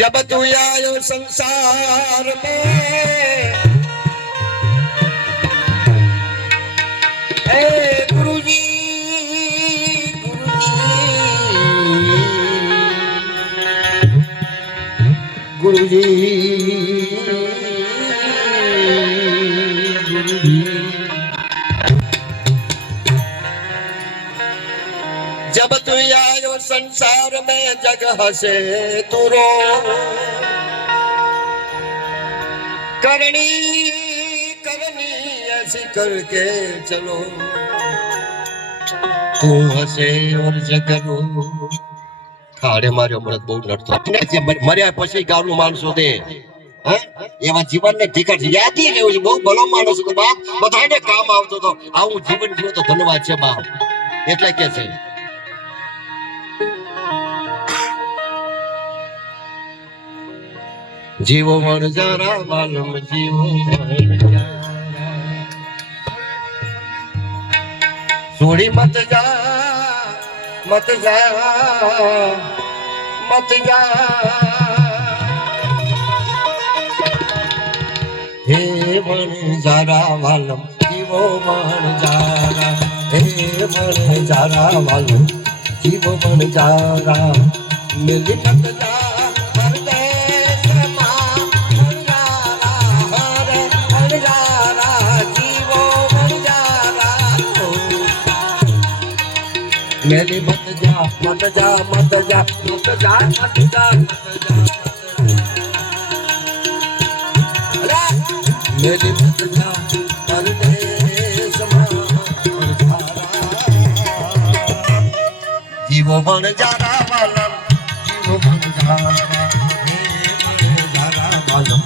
जब तू आयो संसार में गुरुजी गुरुजी गुरुजी जब तू आयो संसार में जग हसे तू रो करनी करनी ऐसी करके चलो तू हसे और जग रो ખાડે માર્યો મરદ બહુ લડતો મર્યા પછી ગામનું માણસો દે એવા જીવનને ઠીકર યાદી રહેવું છે બહુ ભલો માણસ હતો બાપ બધાને કામ આવતો હતો આવું જીવન જીવો તો ધન્યવાદ છે બાપ એટલે કે છે જીવો મણ જરા માલમ જીવો છોડી મત જા मत जा मत जा हे मन जारा वालम जीवो मन जारा हे मन जारा वालम जीवो मन जारा मिली मत जा परदेश मां मन जारा हरे मन जारा जीवो मन जारा मेरी मत जा मत जा मत जा मत जा मत जा मेरी मत जा परदेश जीवो बन जारा वालम जीवो बन जारा वालम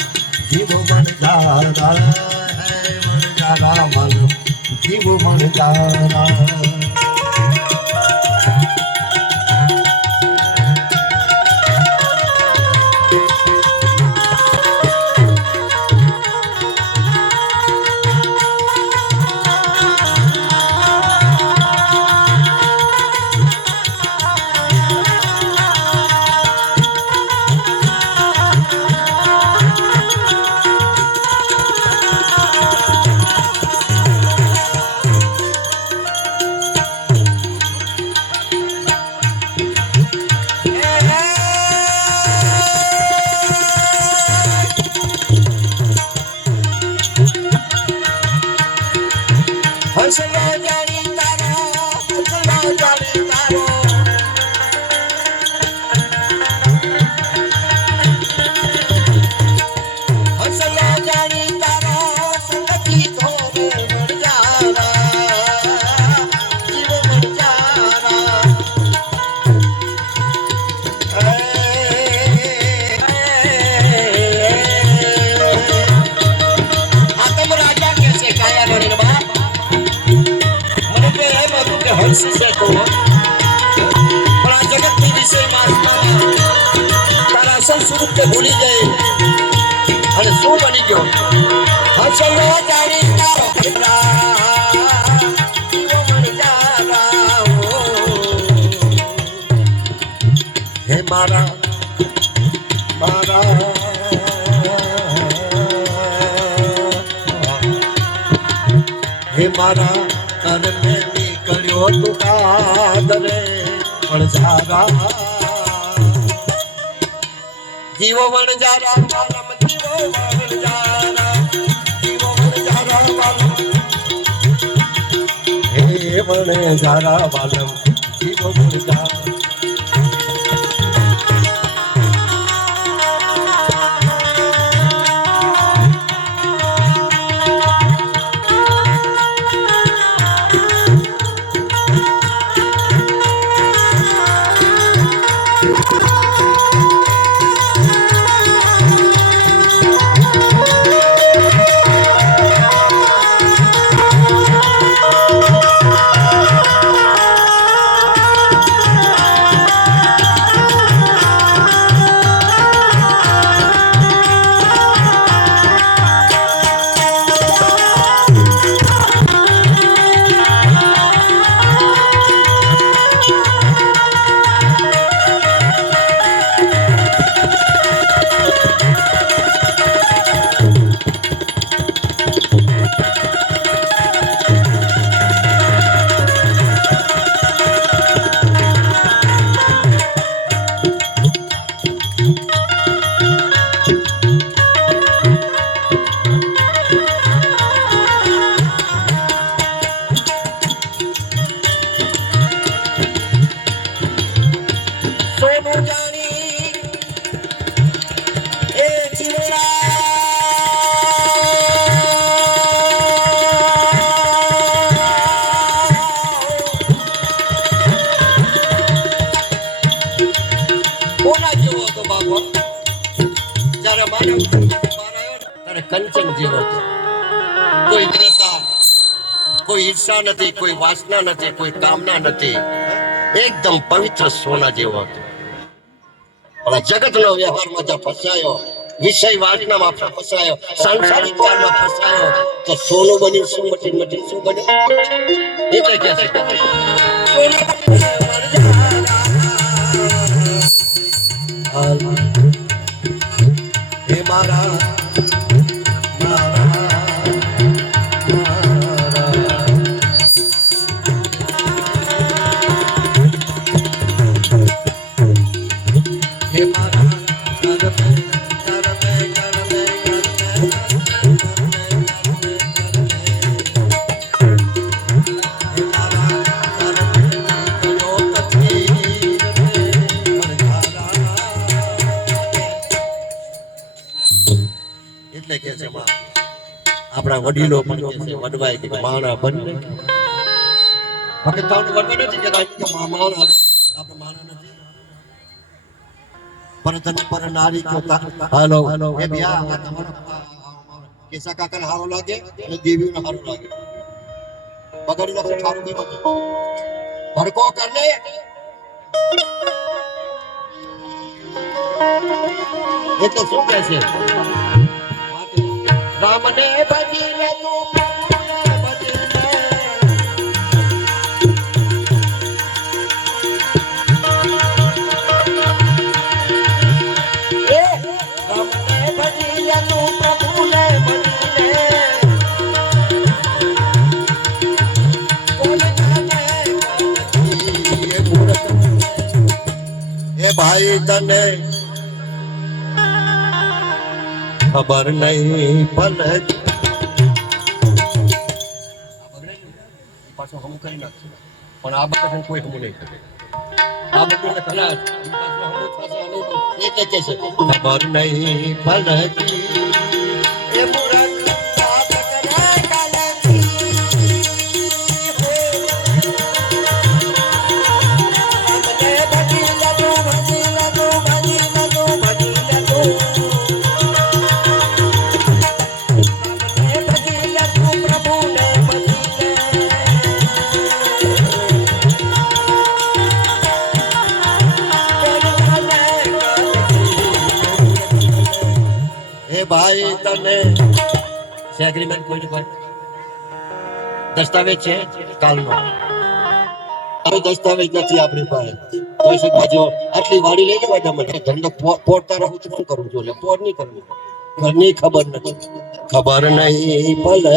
जीवो बन जारा वालम जीवो बन जारा हसलो जानी तारो हसलो जानी तारो हसलो जानी तारो संगति थोरे मर जारा जीव मर जारा आतम राजा कैसे काया बने बाप हंस से को बड़ा जगत के विषय में तारा असल स्वरूप के भूली गए अरे शू बनी गयो हंसलो जानी तारो पिता जीवो मन जारा हे मारा मारा हे मारा कर में કર્યો તું કાદરે પણ જારા જીવો વણ જારા વાલમ જીવો વણ જારા જીવો વણ જારા વાલમ હે વણ જારા વાલમ જીવો વણ જારા તારા માનવ તારે કંચન જેવો હતો. કોઈ વિનતા, કોઈ ઈર્ષા નથી, કોઈ વાસના નથી, કોઈ કામના નથી. એકદમ પવિત્ર સોના જેવો હતો. પણ જગતનો વ્યવહારમાં જ્યાં ફસાયો, વિષય વાસનામાં ફસાયો, સાંસારિક કાળમાં ફસાયો, તો સોનું બન્યું શું, મટી શું બન્યું? એટલે કે છે હે મારા એટલે કે છે આપણા વડીલો પણ કે છે વડવાય કે માણા બનને ભગત વડવા નથી કે માણા આપણે માણા નથી પરતન પર નારી કો હાલો એ બિયા તમારો કેસા કાકન હારો લાગે અને દેવીનો હારો લાગે બગડી નાખે હારો બે મત ભડકો કરને એટલે શું કહે છે રામ ને ભજીને તું પ્રભુને ભજીને રામ ને ભજીને તું પ્રભુને ભજીને કોણ જાને એ મૂર્ખ એ ભાઈ તને ખબર નહીં પલક પાછો હમ કરી નાખશે પણ આ બધું કોઈ હમ નહીં કરે આ બધું ખરાબ એટલે કે છે ખબર નહીં પલક એ મૂરખ સાથ કરે કાલંકી અમને ભજી લગું ભજી લગું ભજી લગું ભજી લગું ભાઈ તને એગ્રીમેન્ટ કોઈ કોઈ દસ્તાવેજ છે કાલનો હવે દસ્તાવેજ નથી આપણી પાસે જોઈ શકો છો આટલી વાડી લઈ જવા મને ધંધો પોડતા રહું તો શું કરવું જોઈએ પોડ નહીં કરવું ઘરની ખબર નથી ખબર નહીં ભલે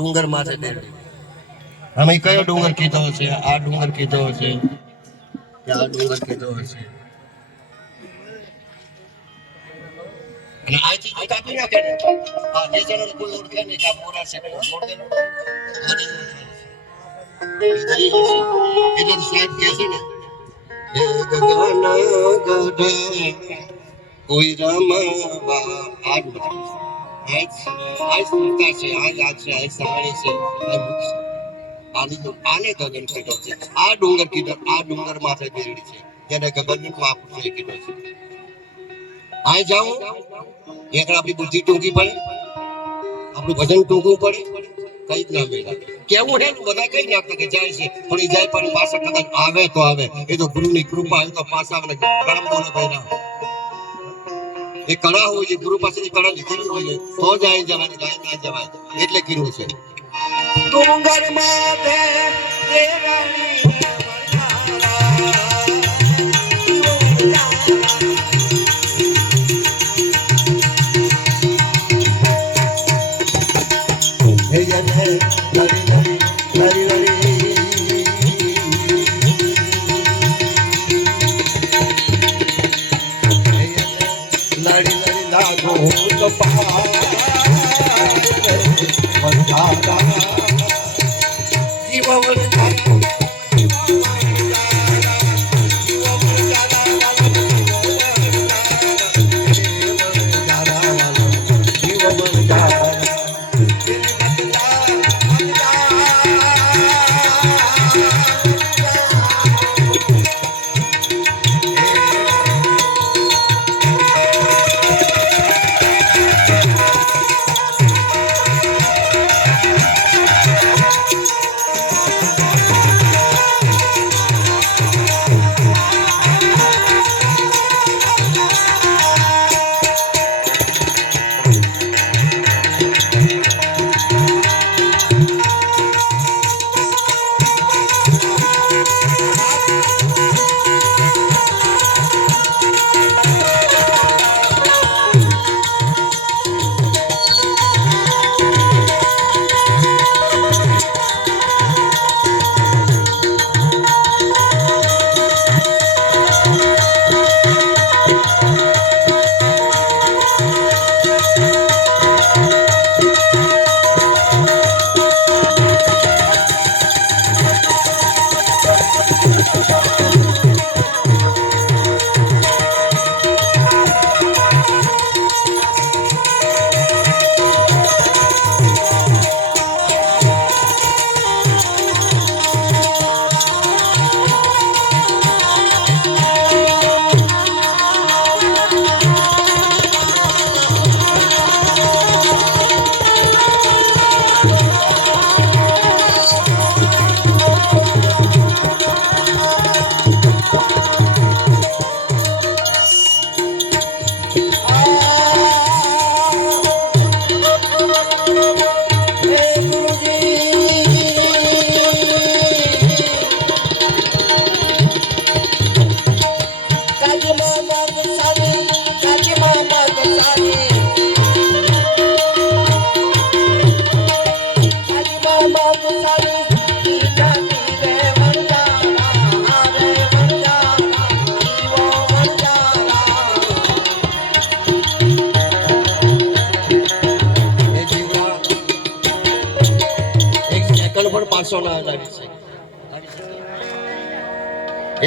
ડુંગર માથે બેરડી. અમે કયો ડુંગર કીધો છે? આ ડુંગર કીધો છે કે આ ડુંગર કીધો છે? અને આ ચીજ કાપી નાખે ને આ નેચરલ કોઈ ઓળખે નહીં કે આ મોરા છે છોડ દે. એટલે સાહેબ કહે છે ને હે ગગન ગઢ કોઈ રમવા આજ સંતા છે, આજ છે, આજ સવાણી છે, આને ગગન કીધો છે. આ ડુંગર કીધો, આ ડુંગર માથે બેરડી છે જેને ગગન મહાપુરુષે કીધો છે. આ જાઉં એક આપણી બુદ્ધિ ટૂંકી પડે, આપણું ભજન ટૂંકવું પડે, કઈ જ ના મેળા. કેવું હે બધા કઈ નાખતા કે જાય છે પણ એ જાય પણ પાછા કદાચ આવે તો આવે, એ તો ગુરુની કૃપા, એ તો પાછા આવે. કામ બોલે ભાઈ ના એ કળા હોય છે, ગુરુ પાસેથી કળા લીધેલી હોય છે તો જાય જવાની, જાય ના જવાય. એટલે કીધું છે ડુંગર માથે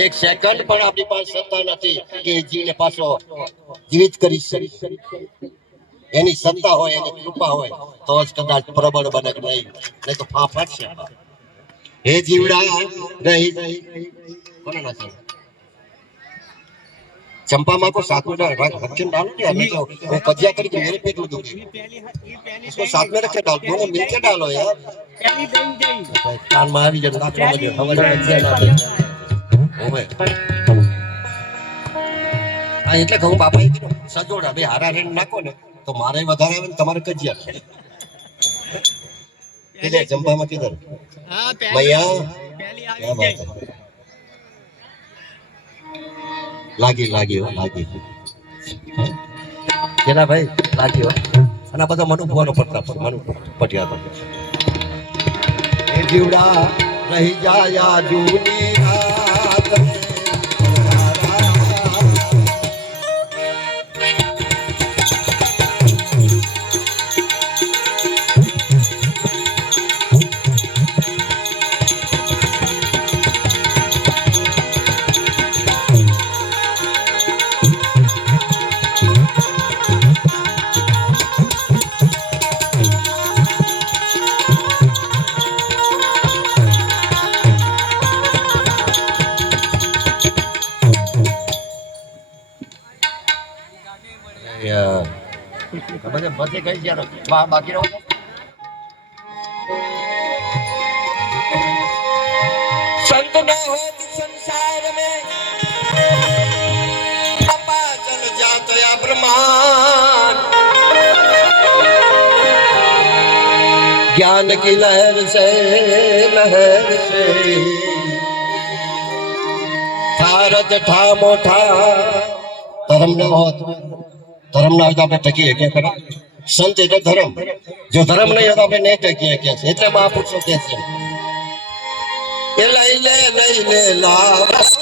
એક સેકન્ડ પણ આપણી પાસે સત્તા નથી કે જીવને પાછો જીવિત કરી શકે. એની સત્તા હોય, એની કૃપા હોય તો જ કદાચ પ્રબળ બને, નહીં તો ફાફાટ છે. હે જીવડા કોને નથી चंपा को साथ में रखे डालो नहीं, अभी तो वो कजिया करके मेरे पेट में दूंगी, उसको साथ में रखे डाल, दोनों मिलके डालो यार. कान मारी जब नाक में लगे हमारे कजिया ना दे ओए आ એટલે કહું બાપાએ કીધું સજોડા બે હારા રેન નાખો ને તો મારે વધારે આવે ને તમારે કજિયા એટલે ચંપામાં કીધું હા ભૈયા પહેલી આવી ગઈ લાગી લાગી હો લાગી કેના ભાઈ લાગી હો અને આ બધો મનુ ભવાનો પડતા મનુ પટિયા પર એ જીવડા રહી જાય જૂની રાત बसे कहीं जा बाकी रहो संत न हो संसार में अपा जल जात या ब्रह्मांड ज्ञान की लहर से भारत ठामो ठा धर्म न हो धर्म ना हो तो टकी है क्या करा संत એટલે ધર્મ જો ધર્મ નહીં હોય તો આપણે નહીં ટકીએ કે છે એટલે મહાપુરુષો કહે છે એ લઈને લાવ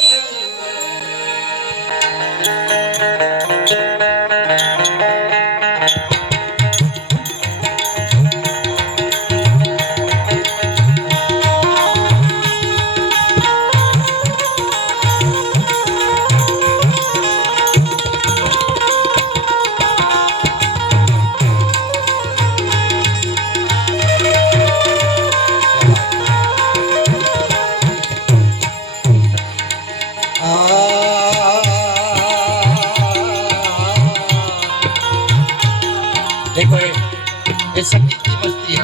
देखो ये संगीत की मस्ती है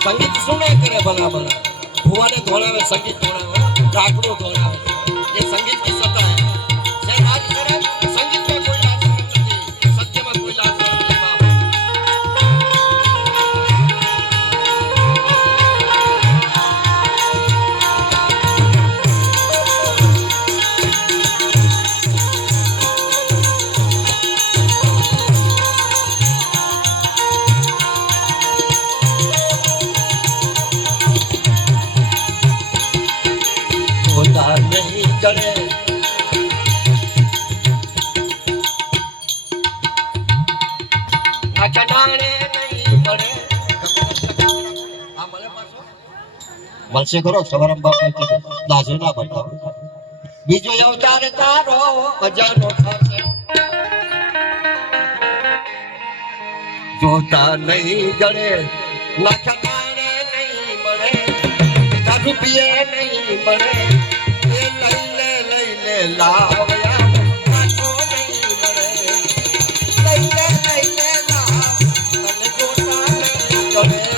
संगीत सुना करे भला भला भुआ ने धोना में संगीत धोना है डाकड़ो धोना है ये संगीत की सत्ता है सर आज सर संगीत में कोई लाज नहीं सत्य में कोई लाज नहीं नहीं करे अचनाने नहीं पड़े મળશે કરો સવારમ બાપ દાસે ના બતાવો બીજો અવતાર તારો અજાનો થશે જોતા નહીં જડે નાખનાને નહીં મળે રૂપિયે નહીં મળે લાવ્યા પાછો નહીં મળે લઈને લાવ અને જોતા નહીં કરે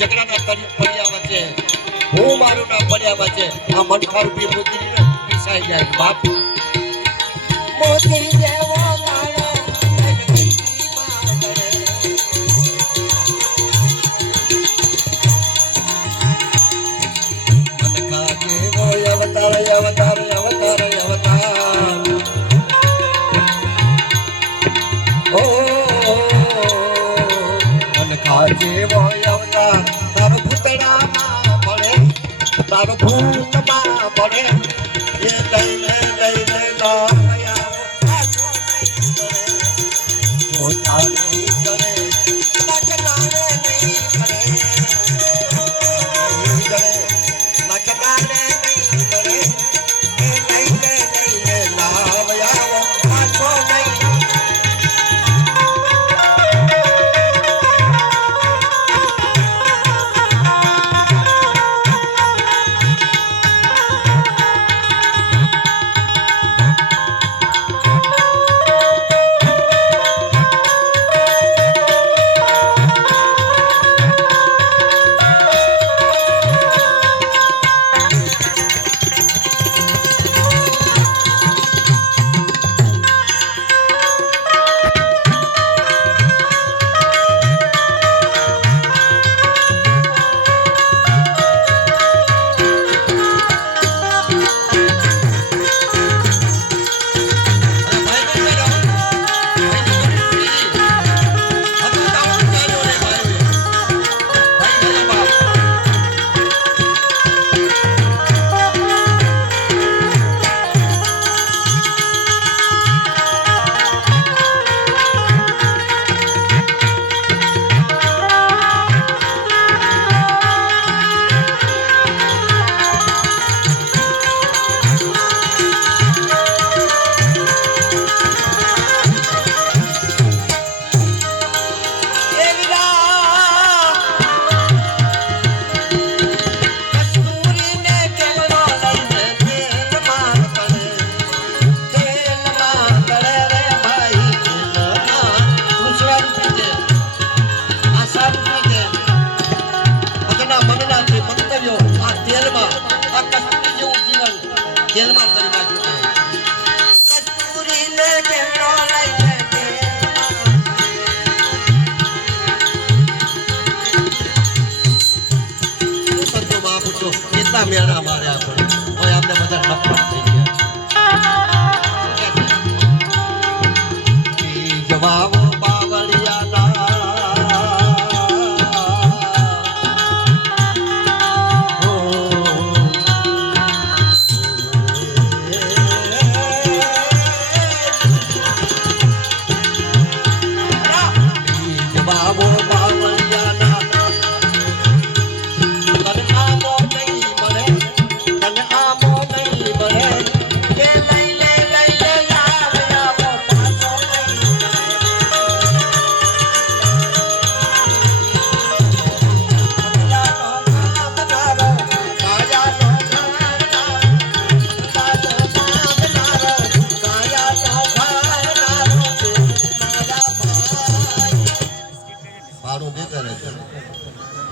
ઝઘડાના પડ્યા વચ્ચે હું મારું ના પડ્યા વચ્ચે આ મન રૂપી મોતી ને પીસાઈ જાય બાપ મોતી જેવો કાળો અવતાર અવતાર અવતાર અવતાર ઓ મનકા જેવો અવતાર તારો ભૂતડામાં પડે તારો ભૂતમાં પડે એ લઈને લઈને લાયા જોતા નહીં કરે લખનારે નહીં કરે લખનારે મેળા માર્યા પણ કોઈ આપણે બધા નફરત થઈ ગયા જવાબ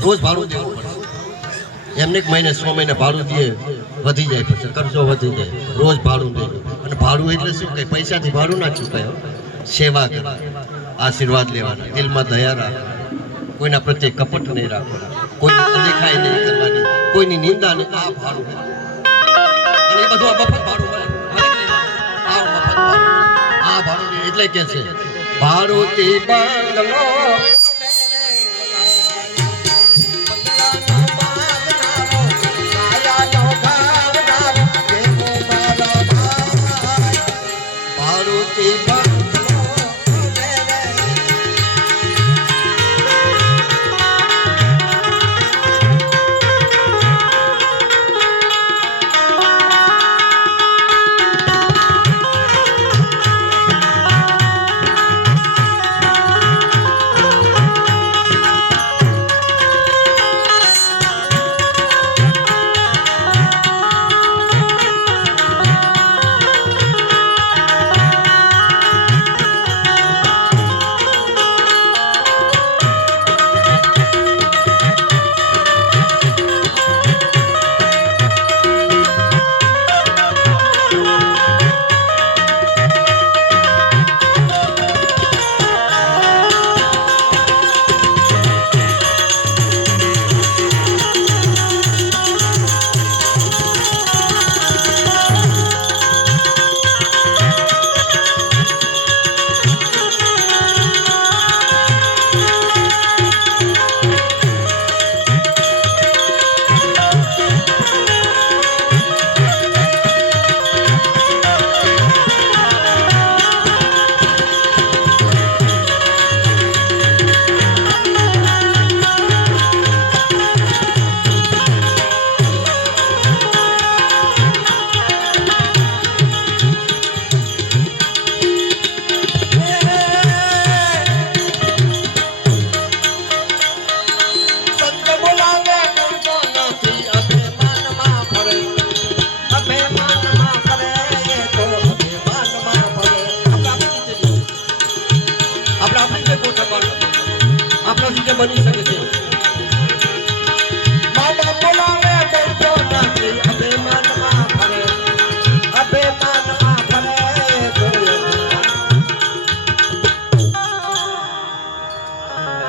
રોજ ભાડું દેવું પડે એમને એક મહિને 6 મહિને ભાડું દે વધી જાય પછી ખર્ચો વધી જાય રોજ ભાડું દે અને ભાડું એટલે શું કે પૈસાથી ભાડું ના ચૂકાય સેવા કરે આશીર્વાદ લેવાના દિલમાં દયા રાખવાની કોઈના પ્રત્યે કપટ નહીં રાખવાના કોઈની અદેખાઈ નહીં કરવાની કોઈની નિંદા નહીં આ ભાડું અને એ બધું મફત ભાડું મળે આ મફત ભાડું આ ભાડું એટલે કે છે ભાડુંથી બંગલો બની શકે છે મા બાપ બોલાવે બોલતો નથી અભિમાનમાં ફરે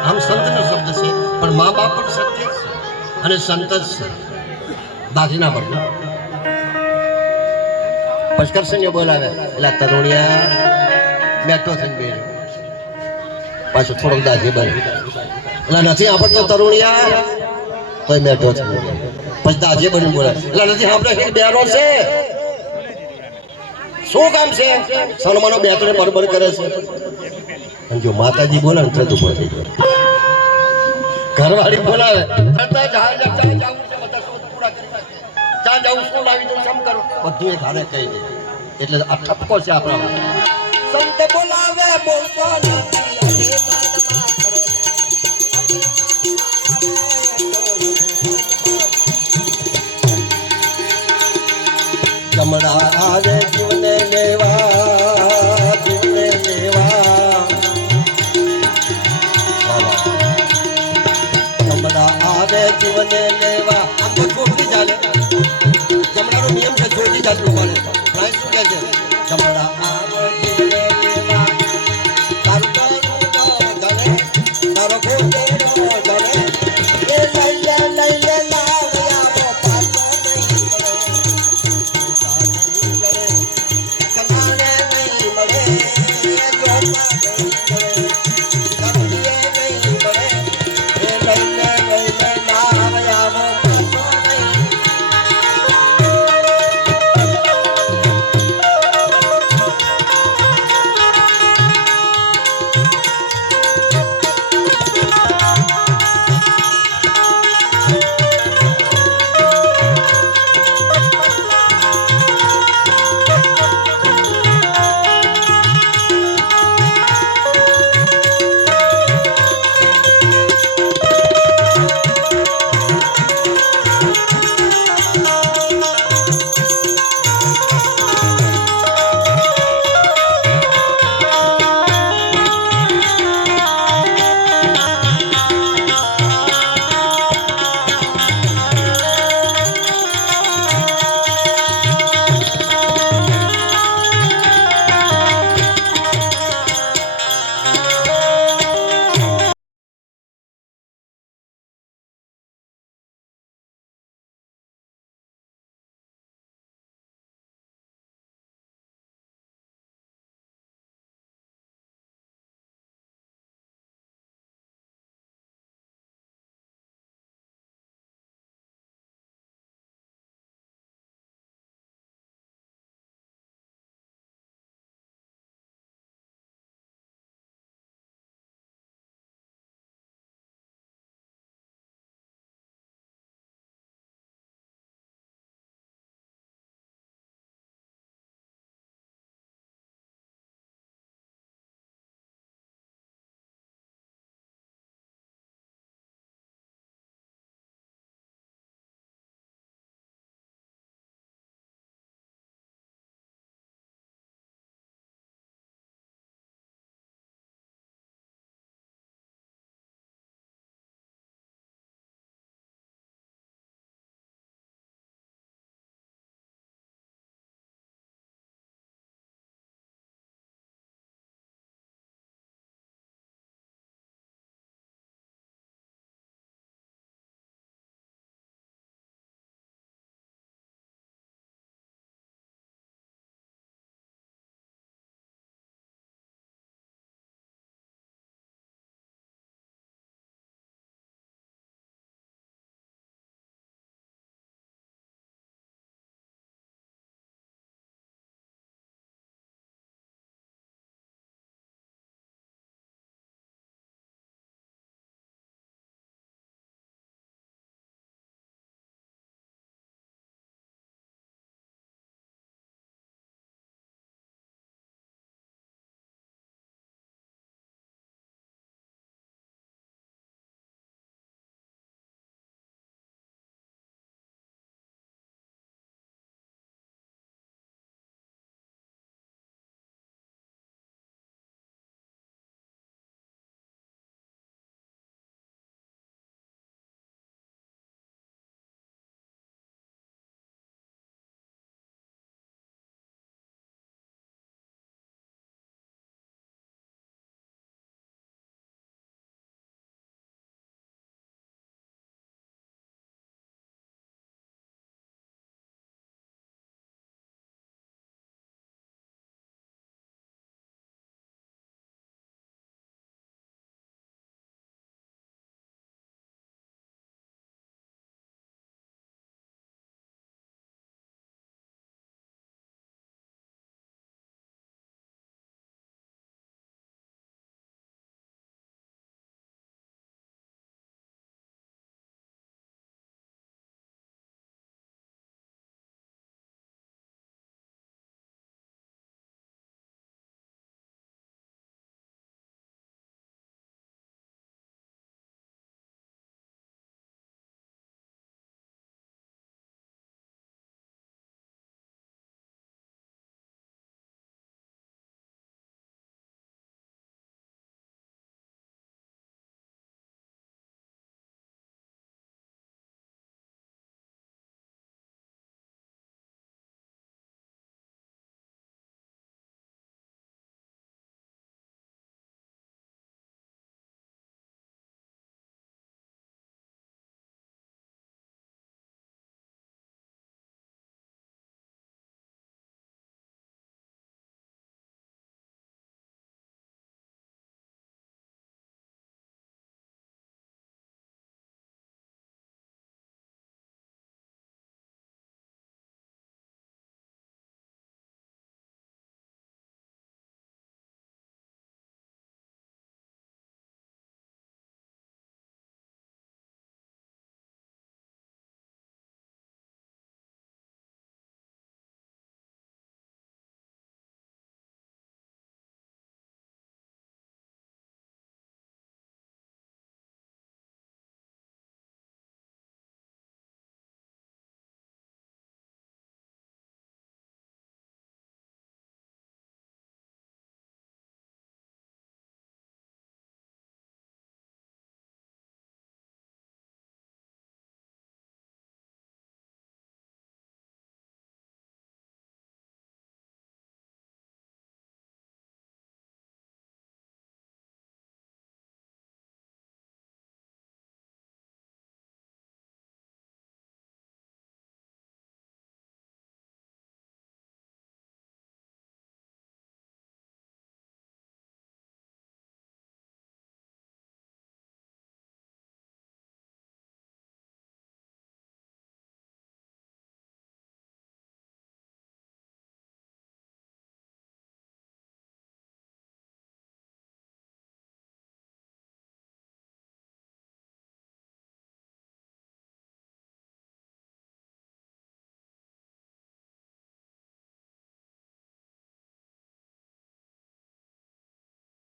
આમ સંતનો શબ્દ છે પણ મા બાપ પણ સત્ય છે અને સંત જ છે બાકી ના પડે પશકરસિંહ બોલાવે એટલે તરુણિયા બેઠો થઈને બેઠો પાછું થોડોક દાજી બને એટલે નથી આપડતો તરુણિયા તોય બેઠો છે પછી દાજી બની બોલે એટલે નથી આપણે બેરો છે શું કામ છે સન્માનો બેઠો બરબર કરે છે અને જો માતાજી બોલે ને તો ઉભો થઈ જાય ઘરવાળી બોલાવે જ્યાં જવું શું લાવી દઉં સમ કરો બધું એક હારે કહી દે એટલે આ ઠપકો છે આપણા સંત બોલાવે બોલતો ચમડા આરે જીવને લેવા ચમડા આરે જીવને લેવા આમ તો છોડી ચાલે જમણાનો નિયમ છે છોડી ચાલતું પડે ભાઈ શું કહે છે જમણા આરે જીવને લેવા તારું જલે તારો ખોટે જલે એ લઈ લે લાવ્યા પાછો નહીં મળે કમાને નહીં મળે જોતા નહીં મળે